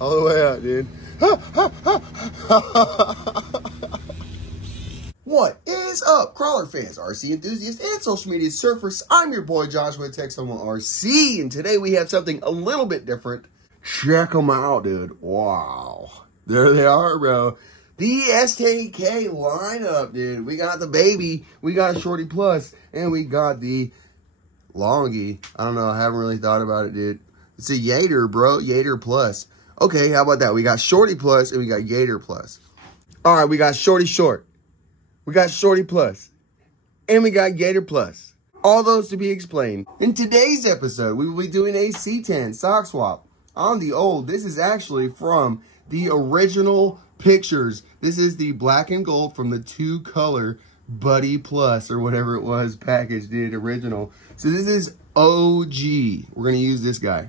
all the way out, dude. What is up, crawler fans, RC enthusiasts, and social media surfers? I'm your boy Josh with Texoma RC, and today we have something a little bit different. Check them out, dude. Wow. There they are, bro. The SKK lineup, dude. We got the baby, we got a Shorty Plus, and we got the Longy. I don't know, I haven't really thought about it, dude. It's a Yater, bro. Yater Plus. Okay, how about that? We got Shorty Plus and we got Yater Plus. All right, we got Shorty Short. We got Shorty Plus. And we got Yater Plus. All those to be explained. In today's episode, we will be doing a C10 sock swap on the old. This is actually from the original pictures. This is the black and gold from the 2-color Buddy Plus or whatever it was package, dude, original. So this is OG. We're going to use this guy.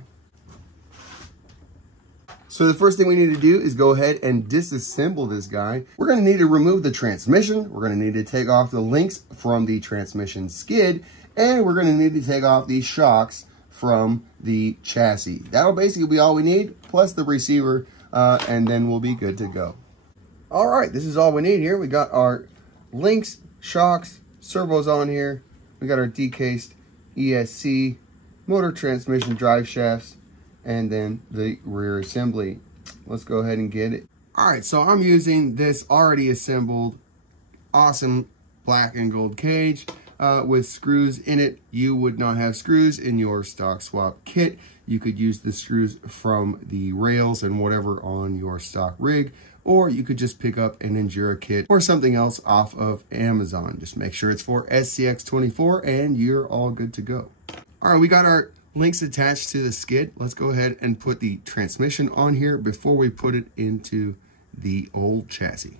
So the first thing we need to do is go ahead and disassemble this guy. We're going to need to remove the transmission. We're going to need to take off the links from the transmission skid. And we're going to need to take off the shocks from the chassis. That'll basically be all we need, plus the receiver, and then we'll be good to go. All right, this is all we need here. We got our links, shocks, servos on here. We got our decased ESC, motor, transmission, drive shafts, and then the rear assembly. Let's go ahead and get it. All right, so I'm using this already assembled awesome black and gold cage with screws in it. You would not have screws in your stock swap kit. You could use the screws from the rails and whatever on your stock rig, or you could just pick up an Endura kit or something else off of Amazon. Just make sure it's for SCX24 and you're all good to go. All right, we got our links attached to the skid. Let's go ahead and put the transmission on here before we put it into the old chassis.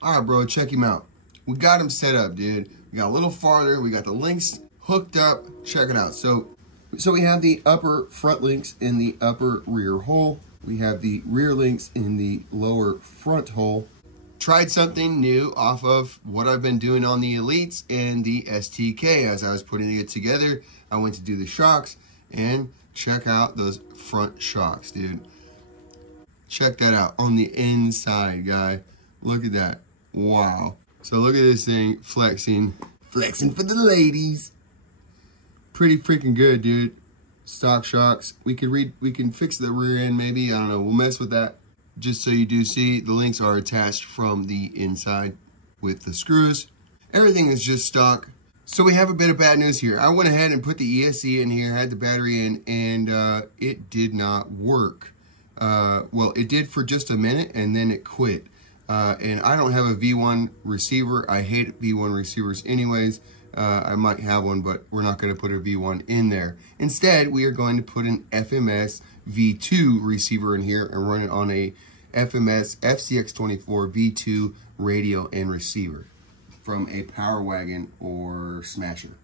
All right, bro, check him out. We got him set up, dude. We got a little farther. We got the links hooked up. Check it out. So we have the upper front links in the upper rear hole. We have the rear links in the lower front hole. Tried something new off of what I've been doing on the Elites and the STK. As I was putting it together, I went to do the shocks. And check out those front shocks, dude. Check that out on the inside, guy. Look at that. Wow. So look at this thing flexing. Flexing for the ladies. Pretty freaking good, dude. Stock shocks. We can fix the rear end maybe. I don't know. We'll mess with that. Just so you do see, the links are attached from the inside with the screws. Everything is just stock. So we have a bit of bad news here. I went ahead and put the ESC in here, had the battery in, and it did not work. Well, it did for just a minute, and then it quit. And I don't have a V1 receiver. I hate V1 receivers anyways. I might have one, but we're not going to put a V1 in there. Instead, we are going to put an FMS V2 receiver in here and run it on a FMS FCX24 V2 radio and receiver from a Power Wagon or Smasher.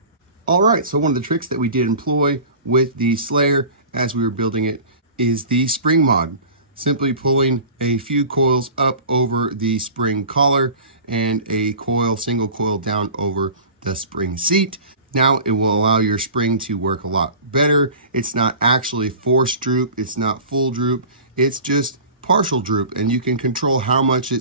All right, so one of the tricks that we did employ with the Slayer as we were building it is the spring mod. Simply pulling a few coils up over the spring collar and a coil, single coil down over the spring seat. Now it will allow your spring to work a lot better. It's not actually forced droop, it's not full droop, it's just partial droop, and you can control how much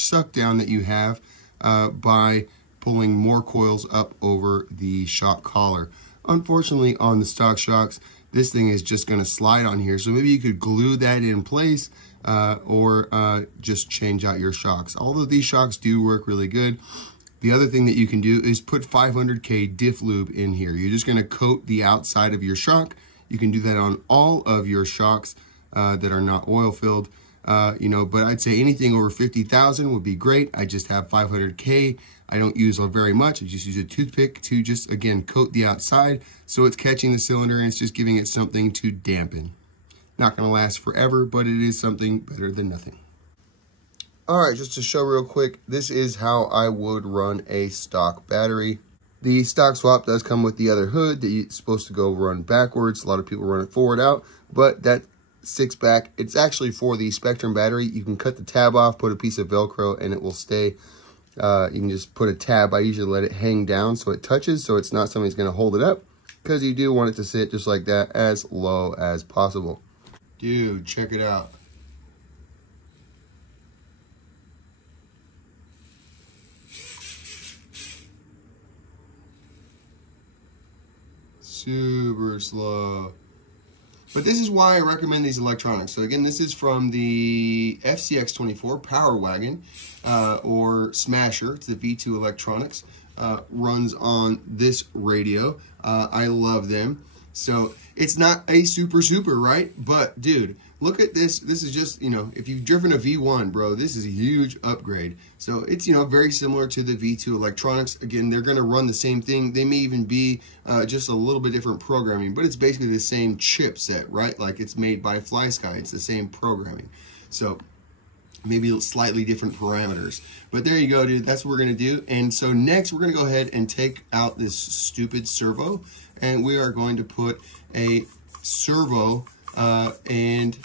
suck down that you have by pulling more coils up over the shock collar. Unfortunately, on the stock shocks, this thing is just going to slide on here. So maybe you could glue that in place or just change out your shocks. Although these shocks do work really good. The other thing that you can do is put 500K diff lube in here. You're just going to coat the outside of your shock. You can do that on all of your shocks that are not oil filled. But I'd say anything over 50,000 would be great. I just have 500K. I don't use very much. I just use a toothpick to just, again, coat the outside so it's catching the cylinder and it's just giving it something to dampen. Not going to last forever, but it is something better than nothing. All right, just to show real quick, this is how I would run a stock battery. The stock swap does come with the other hood that you're supposed to go run backwards. A lot of people run it forward out, but that sticks back. It's actually for the Spectrum battery. You can cut the tab off, put a piece of Velcro, and it will stay. You can just put a tab. I usually let it hang down so it touches, so it's not something that's going to hold it up, because you do want it to sit just like that as low as possible. Dude, check it out. super slow. But this is why I recommend these electronics. So again, this is from the FCX24 Power Wagon or Smasher. It's the V2 Electronics. Runs on this radio. I love them. So it's not a super, right? But dude, look at this. This is just, you know, if you've driven a V1, bro, this is a huge upgrade. So it's, you know, very similar to the V2 Electronics. Again, they're going to run the same thing. They may even be just a little bit different programming, but it's basically the same chipset, right? Like it's made by FlySky. It's the same programming. So maybe slightly different parameters. But there you go, dude. That's what we're going to do. And so next, we're going to go ahead and take out this stupid servo, and we are going to put a servo and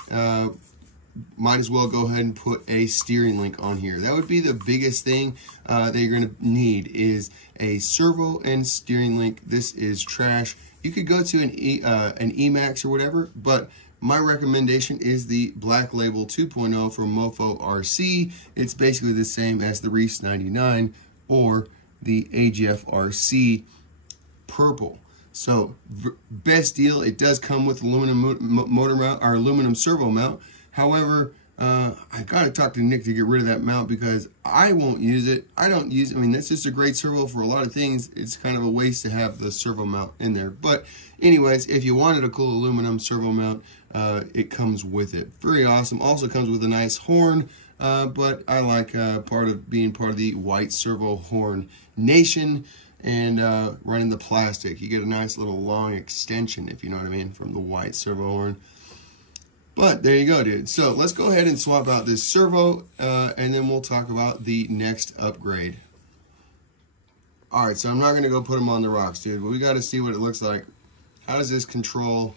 might as well go ahead and put a steering link on here. That would be the biggest thing that you're going to need is a servo and steering link. This is trash. You could go to an Emax or whatever, but my recommendation is the Black Label 2.0 from Mofo RC. It's basically the same as the Reese 99 or the AGF RC purple. So best deal. It does come with aluminum motor mount or aluminum servo mount. However, I gotta talk to Nick to get rid of that mount because I won't use it. I don't use it. I mean, that's just a great servo for a lot of things. It's kind of a waste to have the servo mount in there. But anyways, if you wanted a cool aluminum servo mount, it comes with it. Very awesome. Also comes with a nice horn. But I like being part of the White Servo Horn Nation and running the plastic. You get a nice little long extension, if you know what I mean, from the White Servo Horn. But there you go, dude. So let's go ahead and swap out this servo, and then we'll talk about the next upgrade. All right, so I'm not going to go put them on the rocks, dude, but we got to see what it looks like. How does this control?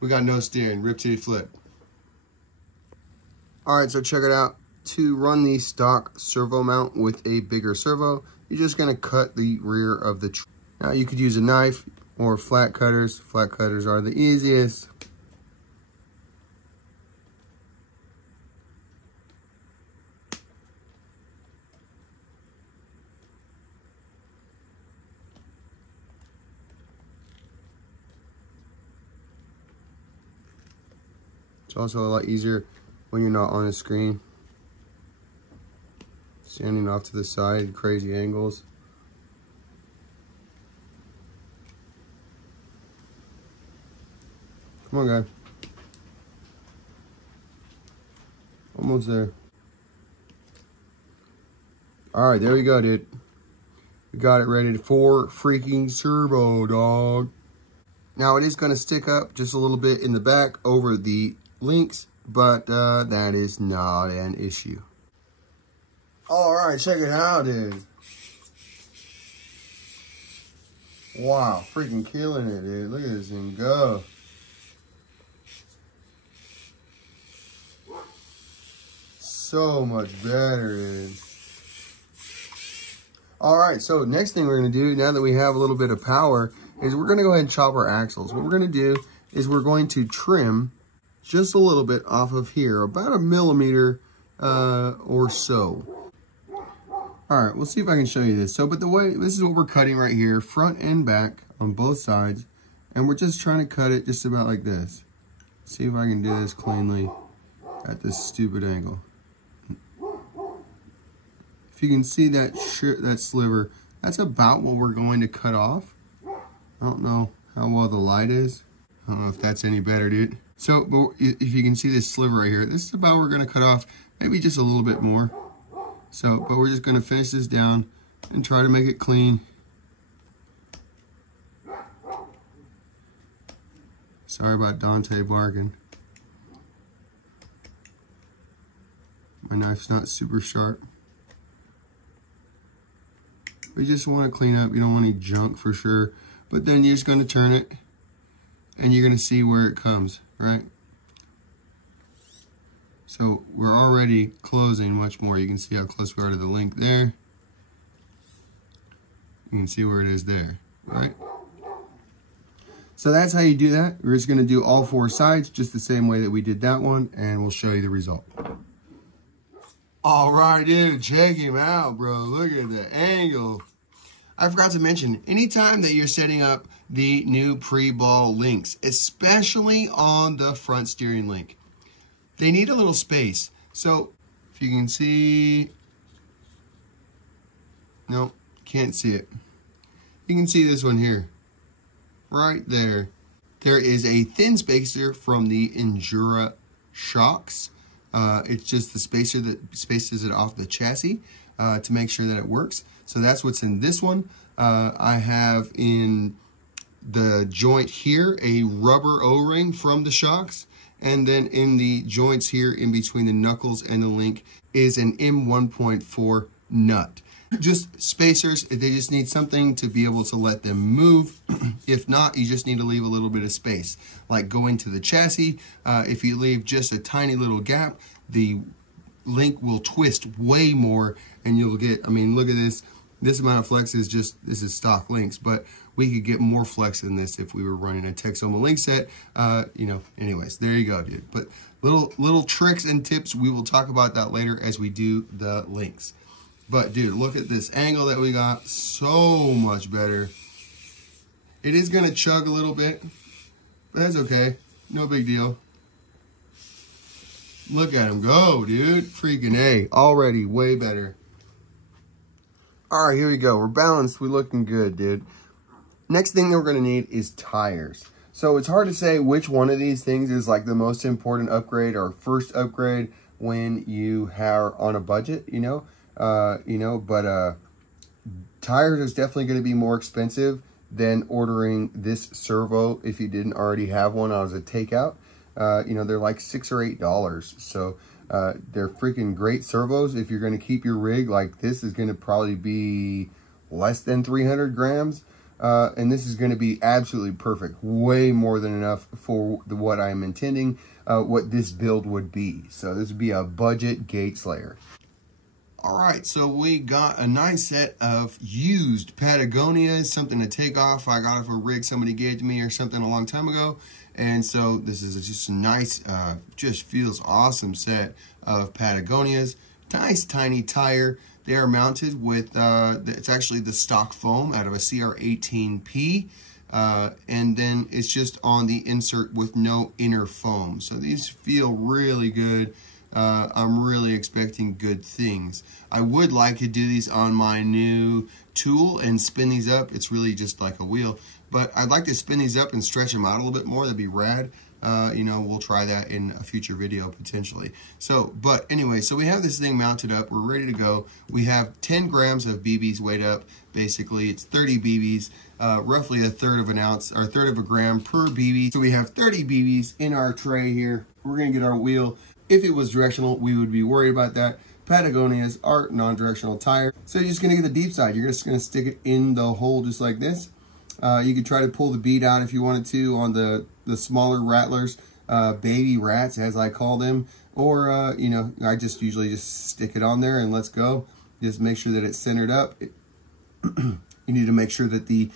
We got no steering, rip to flip. All right, so check it out. To run the stock servo mount with a bigger servo, you're just going to cut the rear of the tree. Now you could use a knife or flat cutters. Flat cutters are the easiest. It's also a lot easier when you're not on a screen. Standing off to the side, crazy angles. Come on, guy. Almost there. All right, there we go, dude. We got it ready for freaking servo, dog. Now, it is going to stick up just a little bit in the back over the links, but that is not an issue. All right, check it out, dude. Wow, freaking killing it, dude. Look at this thing go. So much better, dude. All right, so next thing we're going to do, now that we have a little bit of power, is we're going to go ahead and chop our axles. What we're going to do is we're going to trim just a little bit off of here, about 1 millimeter or so. All right, we'll see if I can show you this. So, but this is what we're cutting right here, front and back on both sides, and we're just trying to cut it just about like this. See if I can do this cleanly at this stupid angle. If you can see that sliver, that's about what we're going to cut off. I don't know how well the light is. I don't know if that's any better, dude. So, but if you can see this sliver right here, this is about what we're going to cut off, maybe just a little bit more. So, but we're just going to finish this down and try to make it clean. Sorry about Dante barking. My knife's not super sharp. We just want to clean up. You don't want any junk for sure. But then you're just going to turn it and you're going to see where it comes, right? So we're already closing much more. You can see how close we are to the link there. You can see where it is there, right? So that's how you do that. We're just going to do all 4 sides just the same way that we did that one, and we'll show you the result. All right, dude, check him out, bro. Look at the angle. I forgot to mention, anytime that you're setting up the new Preball links, especially on the front steering link, they need a little space. So if you can see, nope, can't see it. You can see this one here, right there. There is a thin spacer from the Endura shocks. It's just the spacer that spaces it off the chassis to make sure that it works. So that's what's in this one. I have in the joint here a rubber O-ring from the shocks, and then in the joints here in between the knuckles and the link is an M1.4 nut. Just spacers, they just need something to be able to let them move. If not, you just need to leave a little bit of space. Like going to the chassis, if you leave just a tiny little gap, the link will twist way more and you'll get, I mean, look at this. This amount of flex is just, this is stock links, but we could get more flex than this if we were running a Texoma link set. You know, anyways, there you go, dude. But little tricks and tips, we will talk about that later as we do the links. But dude, look at this angle that we got, so much better. It is gonna chug a little bit, but that's okay, no big deal. Look at him go, dude, freaking A, already way better. All right, here we go, we're balanced, we're looking good, dude. Next thing that we're gonna need is tires. So it's hard to say which one of these things is like the most important upgrade or first upgrade when you are on a budget, you know? But tires is definitely going to be more expensive than ordering this servo if you didn't already have one as a takeout. You know, they're like $6 or $8. So they're freaking great servos. If you're going to keep your rig, like this is going to probably be less than 300 grams. And this is going to be absolutely perfect. Way more than enough for what I'm intending, what this build would be. So this would be a budget gate slayer. All right, so we got a nice set of used Patagonias, something to take off. I got it for a rig somebody gave to me or something a long time ago. And so this is just a nice, just feels awesome set of Patagonias. Nice tiny tire. They are mounted with, it's actually the stock foam out of a CR18P. And then it's just on the insert with no inner foam. So these feel really good. I'm really expecting good things. I would like to do these on my new tool and spin these up. It's really just like a wheel, but I'd like to spin these up and stretch them out a little bit more. That'd be rad. You know, we'll try that in a future video potentially. So, but anyway, so we have this thing mounted up. We're ready to go. We have 10 grams of BBs weighed up. Basically, it's 30 BBs, roughly 1/3 of an ounce or 1/3 of a gram per BB. So we have 30 BBs in our tray here. We're gonna get our wheel. If it was directional, we would be worried about that. Patagonias are non-directional tire. So you're just gonna get the deep side. You're just gonna stick it in the hole just like this. You could try to pull the bead out if you wanted to on the smaller rattlers, baby rats as I call them. Or, you know, I just usually just stick it on there and let's go. Just make sure that it's centered up. You need to make sure that the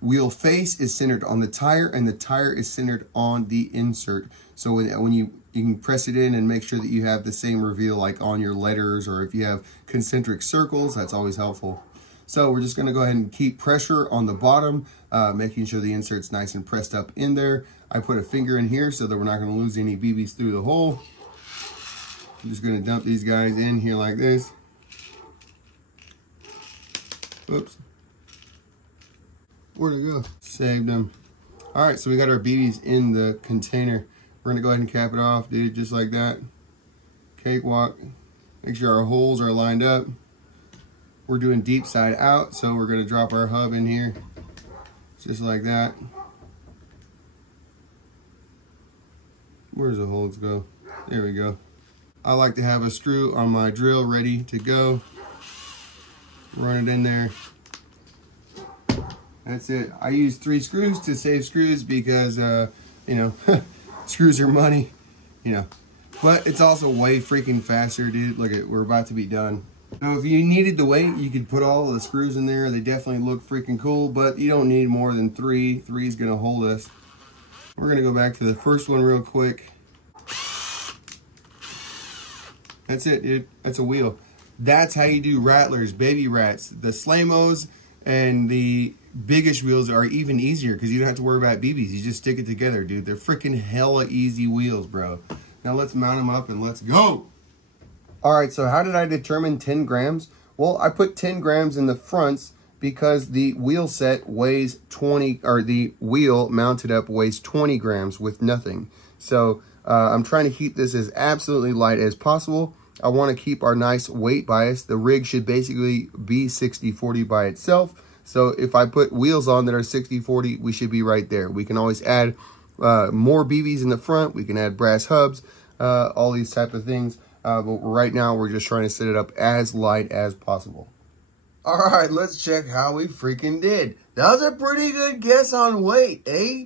wheel face is centered on the tire and the tire is centered on the insert. So when you can press it in and make sure that you have the same reveal like on your letters, or if you have concentric circles, that's always helpful. So we're just gonna go ahead and keep pressure on the bottom, making sure the insert's nice and pressed up in there. I put a finger in here so that we're not gonna lose any BBs through the hole. I'm just gonna dump these guys in here like this. Oops. Where'd it go? Saved them. All right, so we got our BBs in the container. We're gonna go ahead and cap it off, dude, just like that. Cakewalk. Make sure our holes are lined up. We're doing deep side out, so we're gonna drop our hub in here, just like that. Where's the holes go? There we go. I like to have a screw on my drill ready to go. Run it in there. That's it. I use 3 screws to save screws because, you know, screws are money, you know. But it's also way freaking faster, dude. Look at, we're about to be done. So if you needed the weight, you could put all of the screws in there. They definitely look freaking cool, but you don't need more than 3. 3 is gonna hold us. We're gonna go back to the first one real quick. That's it, dude. That's a wheel. That's how you do rattlers, baby rats. The Slamos and the biggish wheels are even easier because you don't have to worry about BBs. You just stick it together, dude. They're freaking hella easy wheels, bro. Now let's mount them up and let's go. All right, so how did I determine 10 grams? Well, I put 10 grams in the fronts because the wheel set weighs 20, or the wheel mounted up weighs 20 grams with nothing. So I'm trying to keep this as absolutely light as possible. I want to keep our nice weight bias. The rig should basically be 60-40 by itself. So if I put wheels on that are 60-40, we should be right there. We can always add more BBs in the front. We can add brass hubs, all these type of things. But right now, we're just trying to set it up as light as possible. All right, let's check how we freaking did. That was a pretty good guess on weight, eh?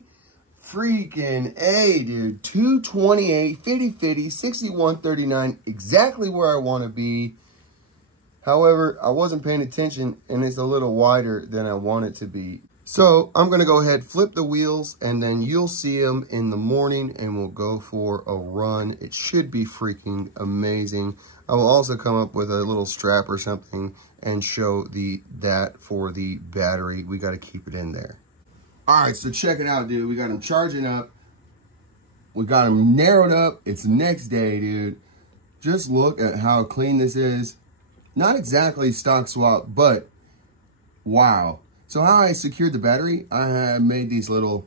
Freaking A, dude. 228, 50, 61, 39, exactly where I want to be. However, I wasn't paying attention, and it's a little wider than I want it to be. So I'm going to go ahead, flip the wheels, and then you'll see them in the morning, and we'll go for a run. It should be freaking amazing. I will also come up with a little strap or something and show that for the battery. We got to keep it in there. All right, so check it out, dude. We got them charging up. We got them narrowed up. It's next day, dude. Just look at how clean this is. Not exactly stock swap, but wow. So how I secured the battery, I have made these little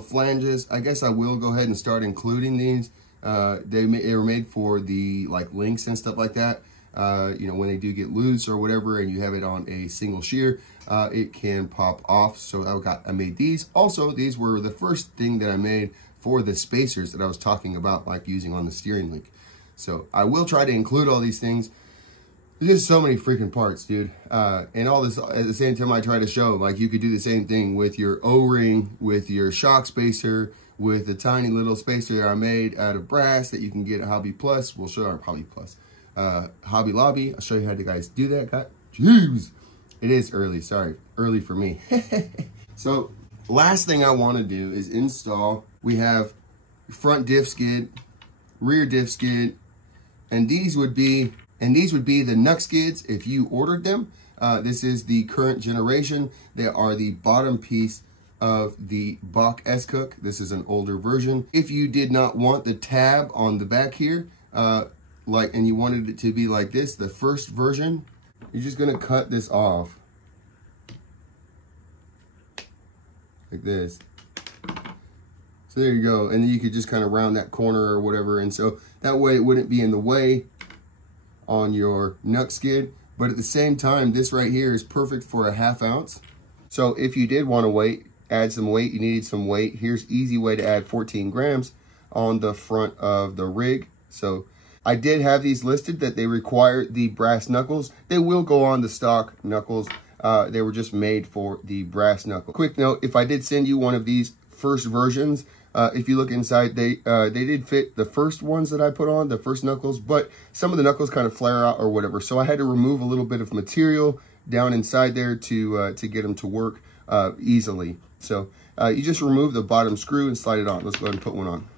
flanges. I guess I will go ahead and start including these. They were made for the links and stuff like that. You know, when they do get loose or whatever, and you have it on a single shear, it can pop off. So I made these. Also, these were the first thing that I made for the spacers that I was talking about, like using on the steering link. So I will try to include all these things. There's so many freaking parts, dude. And all this at the same time I try to show, like, you could do the same thing with your O-ring, with your shock spacer, with the tiny little spacer I made out of brass that you can get at Hobbyplus. We'll show our Hobbyplus. Hobby Lobby. I'll show you how you guys do that. God, jeez. It is early, sorry. Early for me. So, last thing I want to do is install. We have front diff skid, rear diff skid, and these would be the Knuck skids if you ordered them. This is the current generation. They are the bottom piece of the Bach S-Cook. This is an older version. If you did not want the tab on the back here, and you wanted it to be like this, the first version, you're just gonna cut this off. Like this. So there you go. And then you could just kind of round that corner or whatever. And so that way it wouldn't be in the way on your Knuck skid. But at the same time, this right here is perfect for a 1/2 ounce. So if you did want to add some weight, you needed some weight, here's easy way to add 14 grams on the front of the rig. So I did have these listed that they require the brass knuckles. They will go on the stock knuckles. They were just made for the brass knuckle. Quick note, if I did send you one of these first versions, if you look inside, they did fit the first ones that I put on, the first knuckles, but some of the knuckles kind of flare out or whatever. So I had to remove a little bit of material down inside there to get them to work easily. So you just remove the bottom screw and slide it on. Let's go ahead and put one on.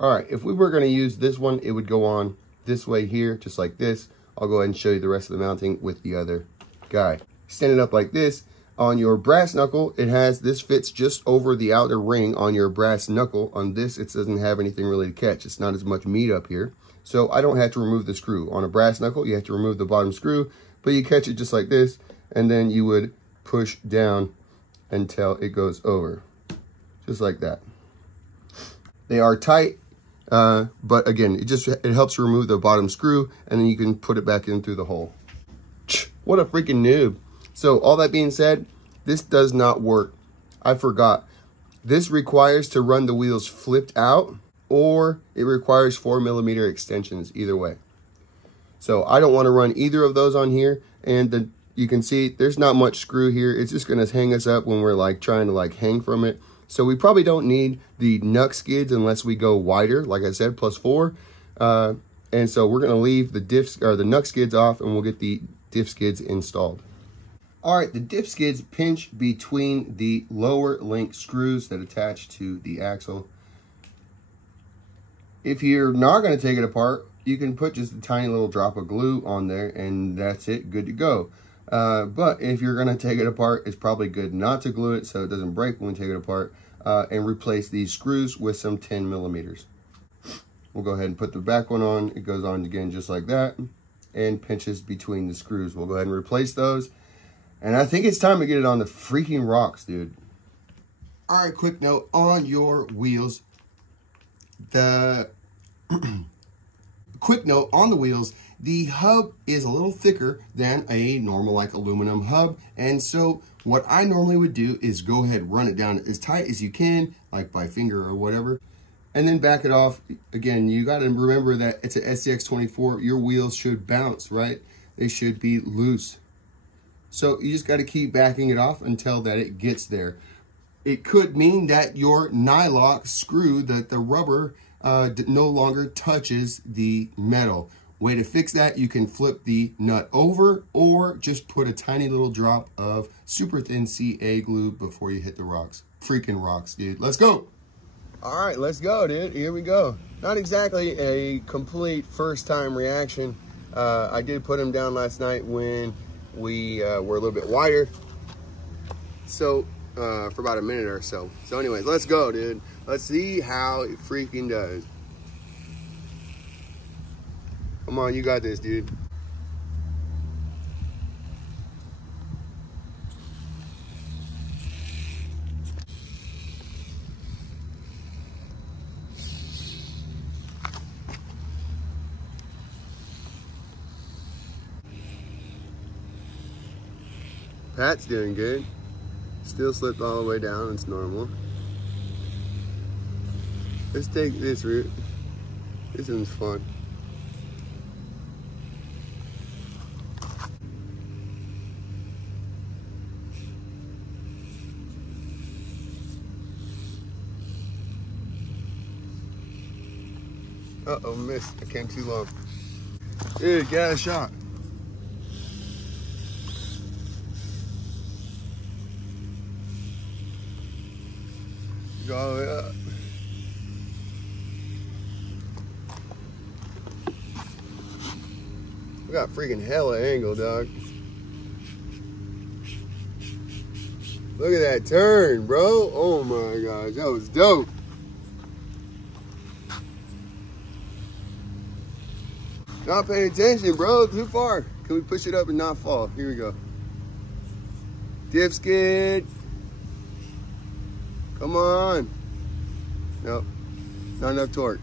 All right, if we were going to use this one, it would go on this way here, just like this. I'll go ahead and show you the rest of the mounting with the other guy. Stand it up like this. On your brass knuckle, this fits just over the outer ring on your brass knuckle. On this, it doesn't have anything really to catch. It's not as much meat up here. So I don't have to remove the screw. On a brass knuckle, you have to remove the bottom screw, but you catch it just like this, and then you would push down until it goes over. Just like that. They are tight, but again, it helps remove the bottom screw, and then you can put it back in through the hole. What a freaking noob. So all that being said, this does not work. I forgot. This requires to run the wheels flipped out, or it requires 4mm extensions, either way. So I don't want to run either of those on here. And you can see there's not much screw here. It's just going to hang us up when we're trying to hang from it. So we probably don't need the Knuck skids unless we go wider, like I said, +4. And so we're going to leave the the Knuck skids off, and we'll get the diff skids installed. All right, the diff skids pinch between the lower link screws that attach to the axle. If you're not going to take it apart, you can put just a tiny little drop of glue on there and that's it, good to go. But if you're gonna take it apart, it's probably good not to glue it so it doesn't break when we take it apart, and replace these screws with some 10 millimeters. We'll go ahead and put the back one on. It goes on again just like that and pinches between the screws. We'll go ahead and replace those. And I think it's time to get it on the freaking rocks, dude. All right, quick note on your wheels. Quick note on the wheels, the hub is a little thicker than a normal like aluminum hub. And so what I normally would do is go ahead and run it down as tight as you can, like by finger or whatever, and then back it off. Again, you got to remember that it's an SCX24. Your wheels should bounce, right? They should be loose. So you just got to keep backing it off until that it gets there. It could mean that your nylock screw, that the rubber no longer touches the metal. Way to fix that, you can flip the nut over or just put a tiny little drop of super thin CA glue before you hit the rocks. Freaking rocks, dude. Let's go. All right, let's go, dude. Here we go. Not exactly a complete first time reaction. I did put them down last night when we were a little bit wider. So for about a minute or so. So anyways, let's go, dude. Let's see how it freaking does. Come on, you got this, dude. Pat's doing good. Still slipped all the way down, it's normal. Let's take this route. This one's fun. Uh-oh, missed. I came too low. Dude, get a shot. Go all the way up. We got freaking hella angle, dog. Look at that turn, bro. Oh my gosh, that was dope. Not paying attention, bro. Too far. Can we push it up and not fall? Here we go. Dif skid. Come on. Nope. Not enough torque.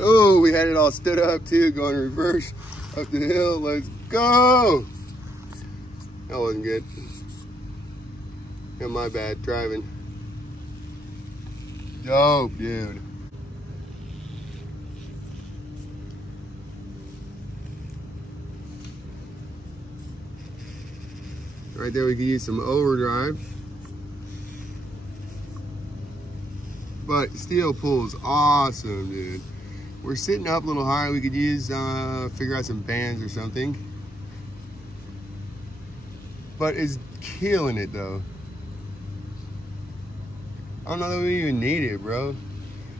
Oh, we had it all stood up too, going reverse up the hill. Let's go. That wasn't good. Yeah, my bad driving. Dope, dude. Right there, we could use some overdrive. But steel pulls awesome, dude. We're sitting up a little higher. We could use, figure out some bands or something. But it's killing it though. I don't know that we even need it, bro.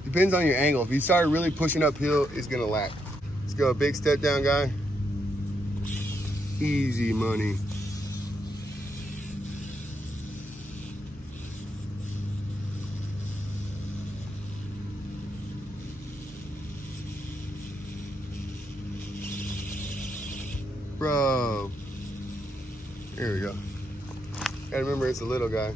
Depends on your angle. If you start really pushing uphill, it's gonna lack. Let's go, big step down, guy. Easy money. Bro, here we go. Gotta remember it's a little guy.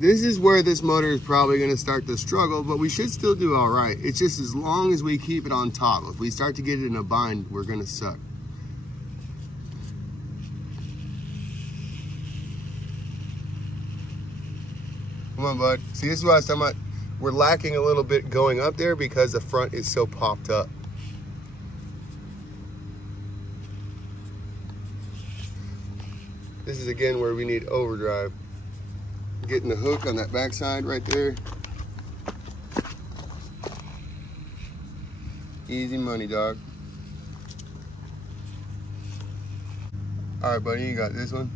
This is where this motor is probably gonna start to struggle, but we should still do all right. It's just as long as we keep it on top. If we start to get it in a bind, we're gonna suck. Come on, bud. See, this is what I was talking about. We're lacking a little bit going up there because the front is so popped up. This is again where we need overdrive. Getting the hook on that backside right there. Easy money, dog. All right, buddy, you got this one.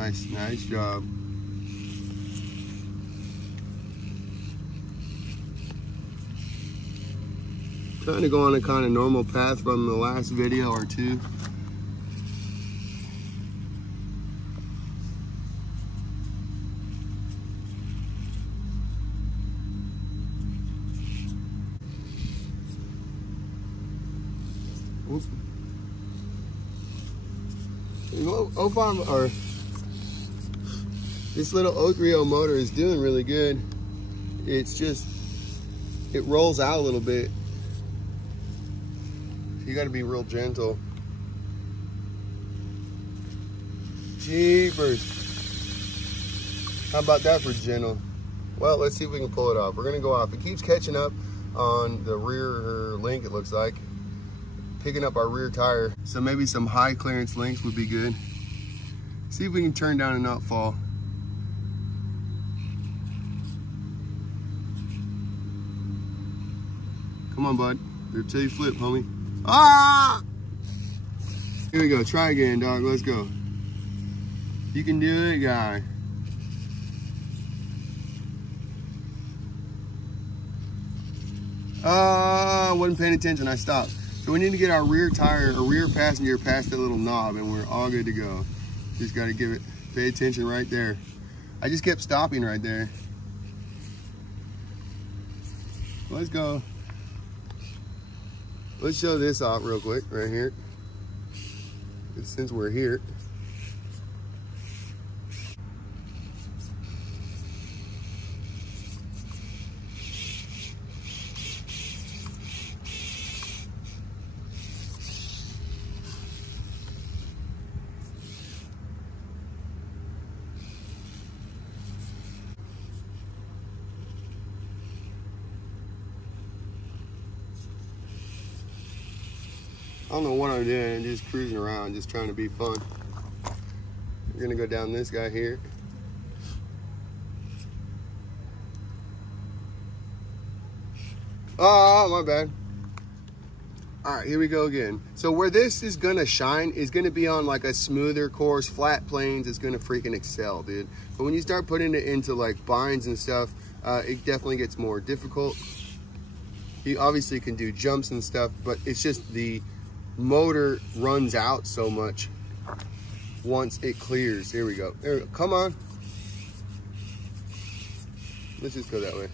Nice job. Trying to go on a kind of normal path from the last video or two. This little Oak motor is doing really good. It's just, it rolls out a little bit. You got to be real gentle. Jeepers. How about that for gentle? Well, let's see if we can pull it off. We're gonna go off. It keeps catching up on the rear link, it looks like. Picking up our rear tire. So maybe some high clearance links would be good. See if we can turn down and not fall. Come on, bud. Until you flip, homie. Ah! Here we go. Try again, dog. Let's go. You can do it, guy. Wasn't paying attention. I stopped. So we need to get our rear tire, or rear passenger, past that little knob, and we're all good to go. Just got to pay attention right there. I just kept stopping right there. Let's go. Let's show this off real quick, right here. Since we're here. I don't know what I'm doing, I'm just cruising around, just trying to be fun. We're gonna go down this guy here. Oh, my bad. All right, here we go again. So where this is gonna shine is gonna be on like a smoother course, flat planes. It's gonna freaking excel, dude. But when you start putting it into like binds and stuff, it definitely gets more difficult. You obviously can do jumps and stuff, but it's just the motor runs out so much once it clears. Here we go. There we go. Come on. Let's just go that way.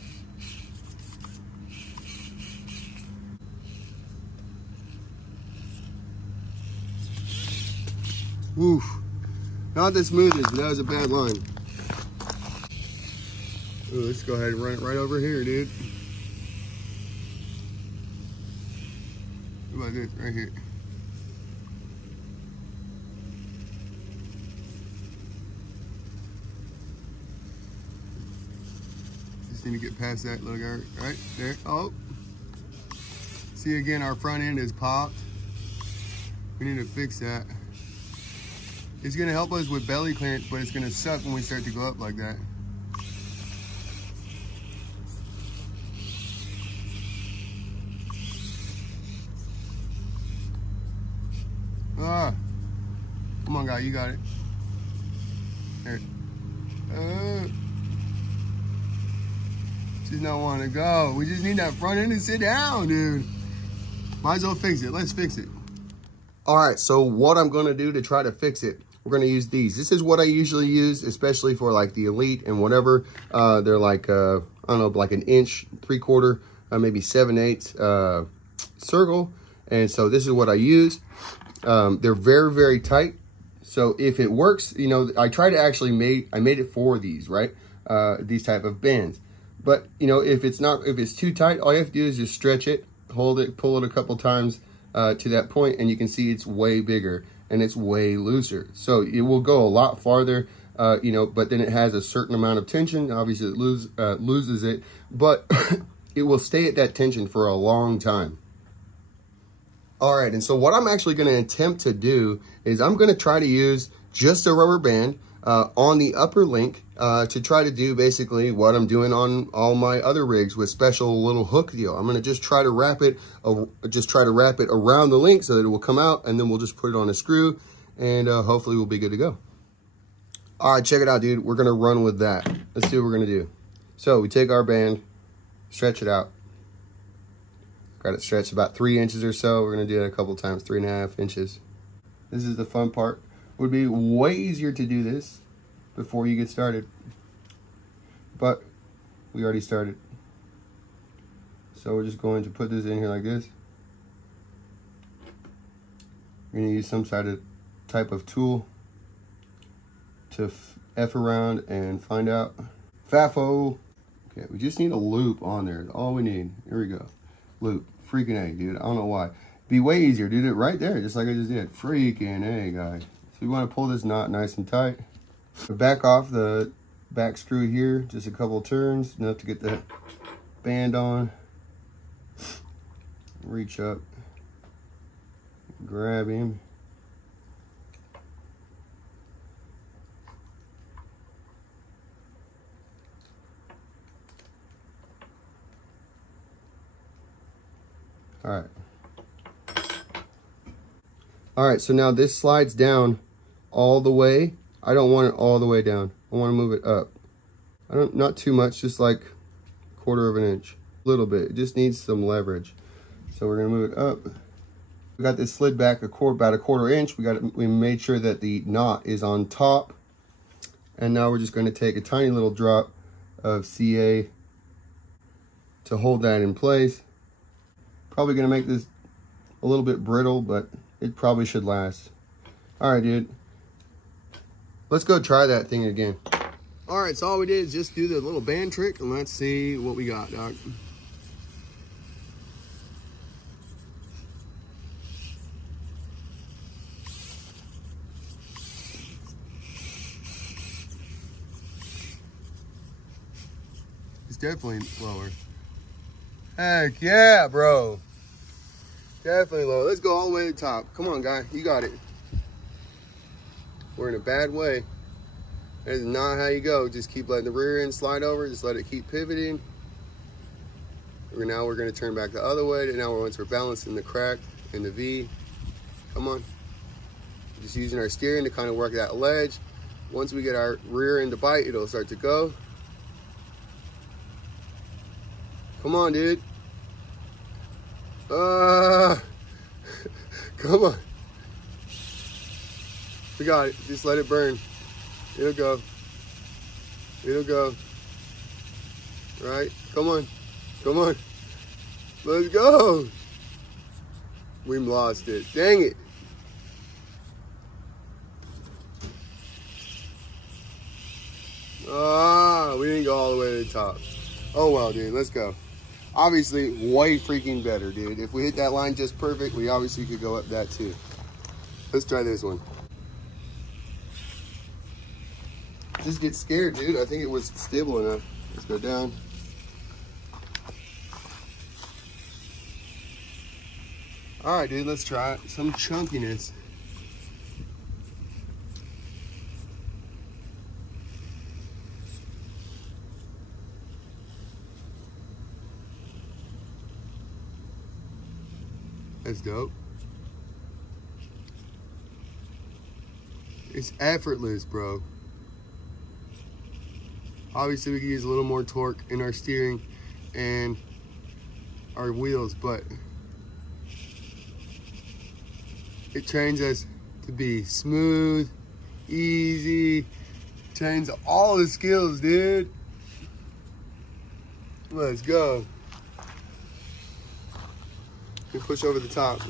Woof. Not the smoothest, but that was a bad line. Ooh, let's go ahead and run it right over here, dude. How about this right here? Just need to get past that little guy right there. Oh, see again, our front end is popped. We need to fix that. It's gonna help us with belly clearance, but it's gonna suck when we start to go up like that. Ah, come on, guy, you got it. There. She's not wanting to go. We just need that front end to sit down, dude. Might as well fix it. Let's fix it. All right, so what I'm gonna do to try to fix it, we're gonna use these. This is what I usually use, especially for like the Elite and whatever. They're like, I don't know, like an inch, 3/4, maybe 7/8 circle. And so this is what I use. They're very, very tight. So if it works, you know, I try to actually I made it for these, right? These type of bands. But you know, if it's too tight, all you have to do is just stretch it, hold it, pull it a couple times to that point, and you can see it's way bigger and it's way looser. So it will go a lot farther, you know, but then it has a certain amount of tension. Obviously it loses it, but it will stay at that tension for a long time. All right, and so what I'm actually gonna attempt to do is I'm gonna try to use just a rubber band on the upper link to try to do basically what I'm doing on all my other rigs with special little hook deal. I'm gonna just try to wrap it, around the link so that it will come out, and then we'll just put it on a screw, and hopefully we'll be good to go. All right, check it out, dude. We're gonna run with that. Let's see what we're gonna do. So we take our band, stretch it out. Got it stretched about 3 inches or so. We're gonna do it a couple times, 3.5 inches. This is the fun part. It would be way easier to do this before you get started, but we already started. So we're just going to put this in here like this. We're gonna use some type of tool to F around and find out. Fafo. Okay, we just need a loop on there. That's all we need. Here we go. Loop. Freaking A, dude. I don't know why. Be way easier. Do it right there, just like I just did. Freaking A, guys. So we want to pull this knot nice and tight. So back off the back screw here. Just a couple turns, enough to get the band on. Reach up. Grab him. All right, so now this slides down all the way. I don't want it all the way down. I want to move it up. Not too much, just like 1/4 of an inch. A little bit. It just needs some leverage. So we're gonna move it up. We got this slid back about a 1/4 inch. We made sure that the knot is on top. And now we're just gonna take a tiny little drop of CA to hold that in place. Probably gonna make this a little bit brittle, but it probably should last. All right, dude. Let's go try that thing again. All right, so all we did is just do the little band trick, and let's see what we got, dog. It's definitely lower. Heck yeah, bro. Definitely low. Let's go all the way to the top. Come on, guy. You got it. We're in a bad way. That is not how you go. Just keep letting the rear end slide over. Just let it keep pivoting. Now we're going to turn back the other way. And now once we're balancing the crack and the V. Come on. Just using our steering to kind of work that ledge. Once we get our rear end to bite, it'll start to go. Come on, dude. Come on. We got it. Just let it burn. It'll go. It'll go. Right? Come on. Come on. Let's go. We lost it. Dang it. We didn't go all the way to the top. Oh well, dude. Let's go. Obviously, way freaking better, dude. If we hit that line just perfect, we obviously could go up that too. Let's try this one. Just get scared, dude. I think it was stable enough. Let's go down. All right, dude, let's try it. Some chunkiness. That's dope. It's effortless, bro. Obviously, we could use a little more torque in our steering and our wheels, but it trains us to be smooth, easy, trains all the skills, dude. Let's go. We push over the top.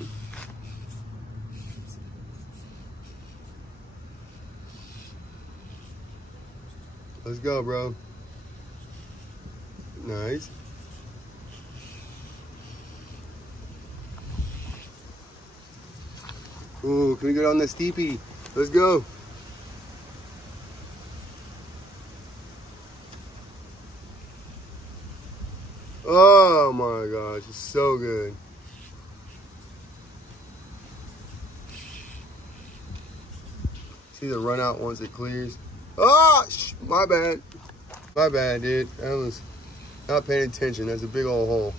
Let's go, bro. Nice. Ooh, can we get on the steepy? Let's go. Oh my gosh, it's so good. See the run out once it clears. Oh, my bad. My bad, dude. I was not paying attention. That's a big old hole.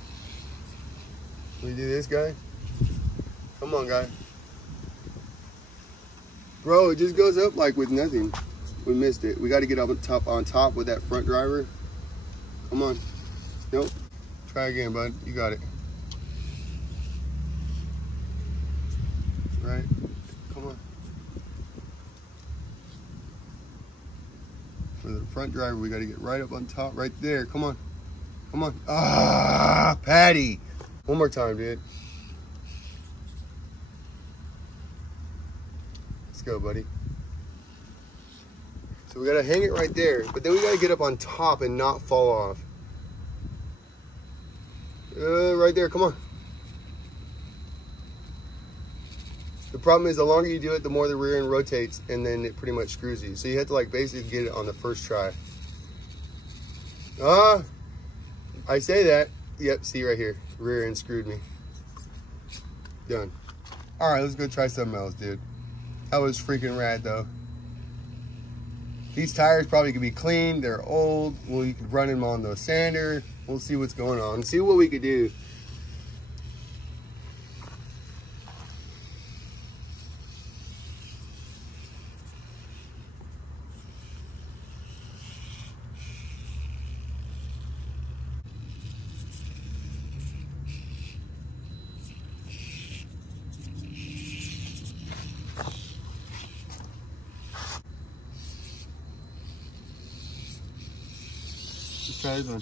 Can we do this, guy? Come on, guy. Bro, it just goes up like with nothing. We missed it. We got to get up on top with that front driver. Come on. Nope. Try again, bud. You got it. Right. Come on. For the front driver, we got to get right up on top, right there. Come on. Come on. Ah, Patty. One more time, dude. Let's go, buddy. So we got to hang it right there, but then we got to get up on top and not fall off. Right there, come on. The problem is the longer you do it, the more the rear end rotates, and then it pretty much screws you. So you have to like basically get it on the first try. I say that. Yep, see right here. Rear end screwed me. Done. All right, let's go try something else, dude. That was freaking rad though. These tires probably could be cleaned. They're old. Well, you could run them on the sander. We'll see what's going on. See what we could do. Let's try this one.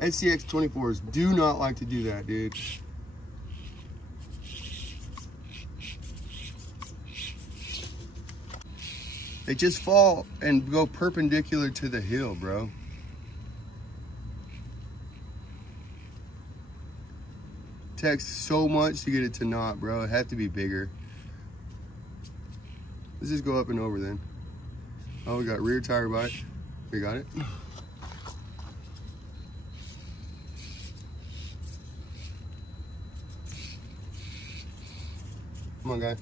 SCX 24s do not like to do that, dude. They just fall and go perpendicular to the hill, bro. Takes so much to get it to not, bro. It had to be bigger. Let's just go up and over then. Oh, we got rear tire bite. We got it. Come on, guy.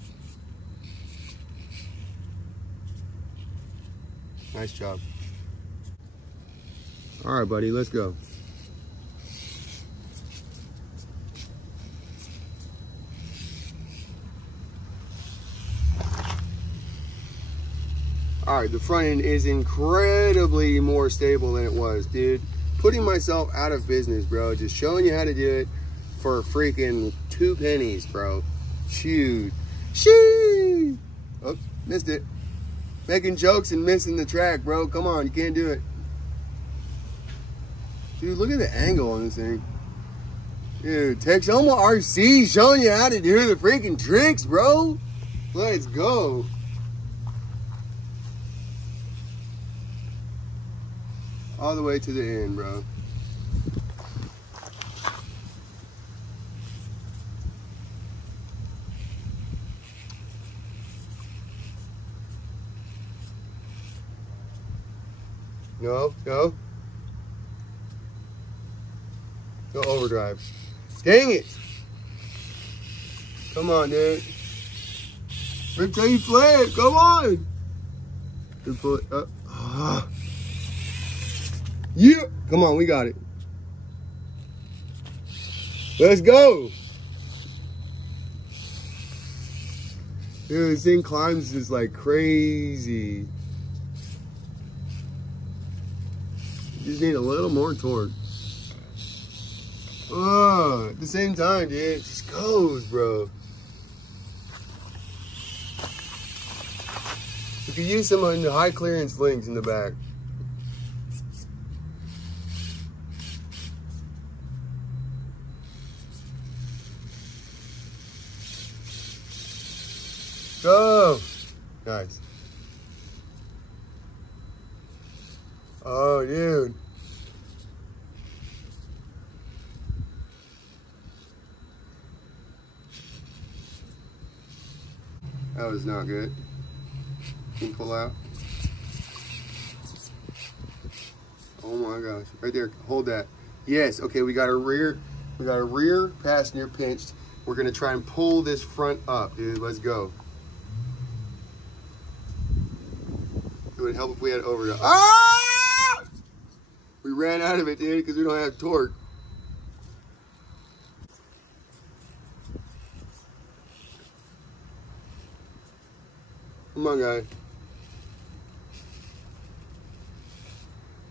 Nice job. All right, buddy, let's go. All right, the front end is incredibly more stable than it was, dude. Putting myself out of business, bro. Just showing you how to do it for freaking 2 pennies, bro. Shoot. Shee! Oh, missed it. Making jokes and missing the track, bro. Come on, you can't do it. Dude, look at the angle on this thing. Dude, Texoma RC showing you how to do the freaking tricks, bro. Let's go. All the way to the end, bro. No, no. No overdrive. Dang it. Come on, dude. Rip till you flip. Come on. Good pull it up. Yeah. Come on, we got it. Let's go. Dude, this thing climbs just like crazy. Just need a little more torque. Oh, at the same time, dude, it just goes, bro. We could use some of the high clearance links in the back. Go! Nice. Oh, dude. That was not good. Can you pull out? Oh my gosh. Right there. Hold that. Yes. Okay, we got a rear passenger pinched. We're gonna try and pull this front up, dude. Let's go. It would help if we had overdrive. Ah! We ran out of it, dude, because we don't have torque. Come on, guys.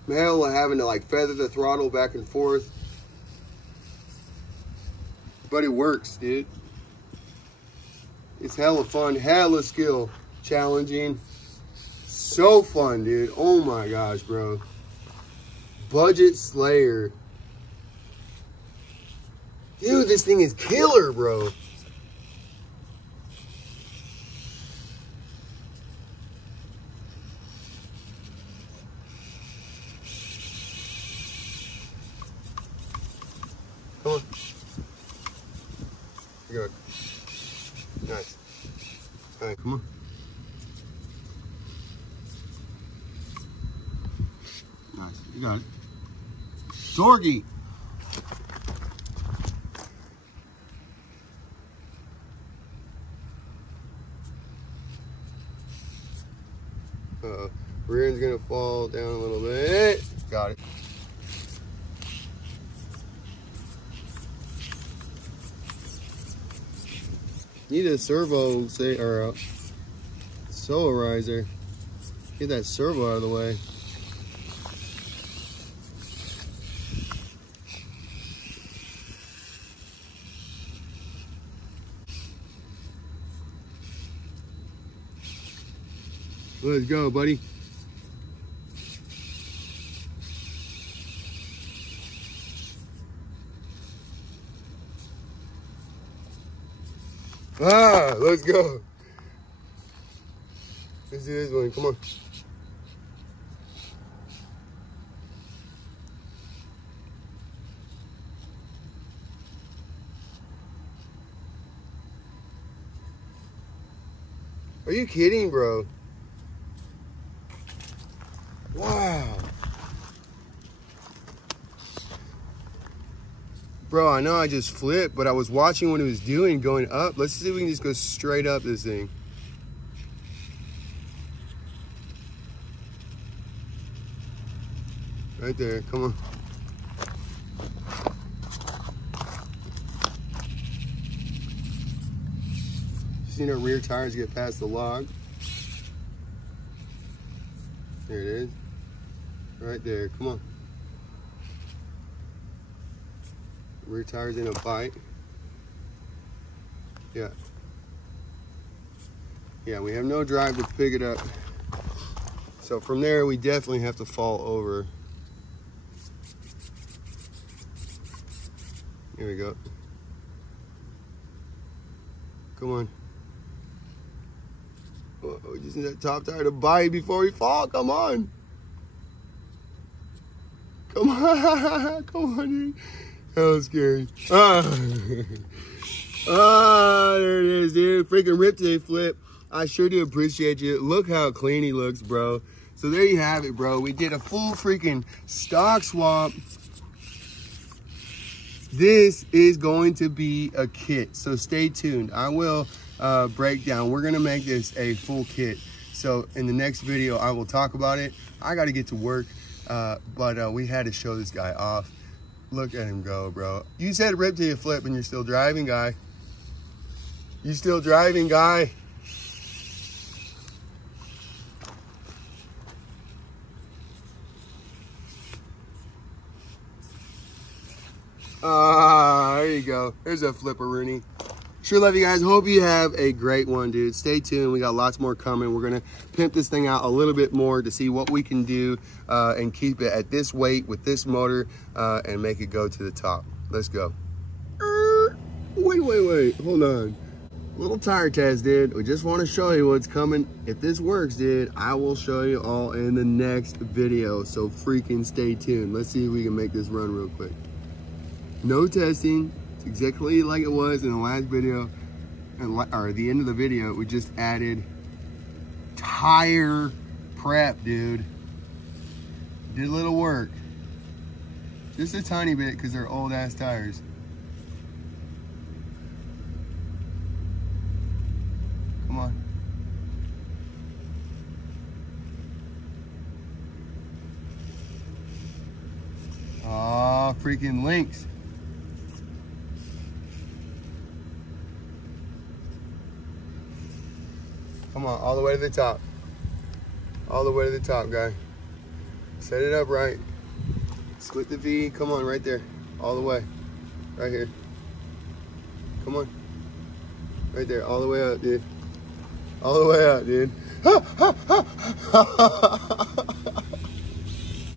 Man, having to like feather the throttle back and forth. But it works, dude. It's hella fun, hella skill, challenging. So fun, dude. Oh my gosh, bro. Budget slayer. Dude, this thing is killer, bro. Come on. Good. Nice. All right, come on. Nice. You got it. Torgy. Uh-oh. Rear end's gonna fall down a little bit. Got it. Need a servo, or solarizer. Get that servo out of the way. Let's go, buddy. Ah, let's go. Let's do this one. Come on. Are you kidding, bro? Wow. Bro, I know I just flipped, but I was watching what it was doing going up. Let's see if we can just go straight up this thing. Right there, come on. Just need our rear tires to get past the log. There it is. Right there, come on. Rear tires in a bite. Yeah. Yeah, we have no drive to pick it up. So from there, we definitely have to fall over. Here we go. Come on. Oh, we just need that top tire to bite before we fall. Come on. Come on. Come on, dude. That was scary. Ah. Ah, there it is, dude. Freaking rip today flip. I sure do appreciate you. Look how clean he looks, bro. So there you have it, bro. We did a full freaking stock swap. This is going to be a kit, so stay tuned. I will break down. We're gonna make this a full kit. So in the next video, I will talk about it. I gotta get to work, but we had to show this guy off. Look at him go, bro. You said rip till you flip and you're still driving, guy. You still driving, guy. There you go. There's a flipper-rooney. Sure love you guys. Hope you have a great one, dude. Stay tuned. We got lots more coming. We're going to pimp this thing out a little bit more to see what we can do and keep it at this weight with this motor and make it go to the top. Let's go. Wait. Hold on. Little tire test, dude. We just want to show you what's coming. If this works, dude, I will show you all in the next video. So freaking stay tuned. Let's see if we can make this run real quick. No testing. It's exactly like it was in the last video, or the end of the video. We just added tire prep, dude. Did a little work. Just a tiny bit because they're old ass tires. Come on. freaking links. Come on, all the way to the top. All the way to the top, guy. Set it up right. Split the V. Come on, right there. All the way. Right here. Come on. Right there. All the way up, dude. All the way up, dude.